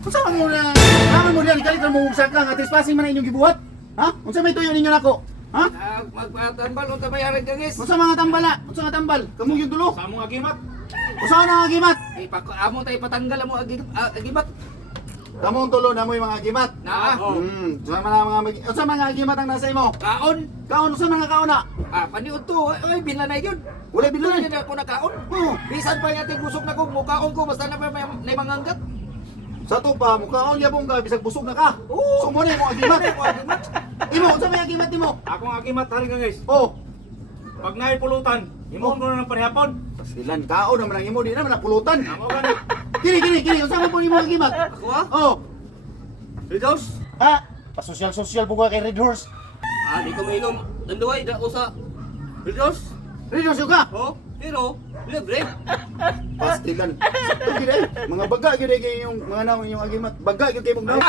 Unsa man mo na naman mo diyan kalit mo usa ka nga trespassing man na inyong gibuhat? Ha? Unsa may tuyo ninyo nako? Ha? Ah, magpatambal o tabayaran ka ngis. Unsa mga tambala? Unsa nga tambal? Kamo yung dulo. Sa mong agimat. Unsa na nga gimat? Ay, pako, amo tayo patanggal mo agi, ah. Kamo ang tulo na mo yung mga gimat. Na. Hmm, unsa man ang mga mag- unsa mga gimat ang nasa imo? kaon. Kaon unsa mga kaon na? Ah, paniud to. Ay, binanay yun. Wala Ito bilan. na ako nakaon. Oh, Bisan pa niya tigusok na ko, mukaon ko, basta na may, may manganggat. Sa to pa mukhaon yabong ka bisag busog na ka. Oo. So mo na yung agimat. Ako agimat. Imo unsa may agimat nimo? Ako ang agimat hari ka guys. Oh, Pag naay pulutan, imon ko na ng panihapon. pasilan kaon naman ang imo di naman napulutan. Amo gani. Kini kini kini unsa man po imo agimat? Ako ah? Oh, Ridos? ha? Pasosyal-sosyal po ka kay Red Horse. Ah, di ko mailom. Tanduay, da usa. Ridos? Red Horse yung ka? Oh, pero, libre. Pastilan. Sakto gid. Mga baga gid yung mga naong yung agimat. Baga gid kay mong.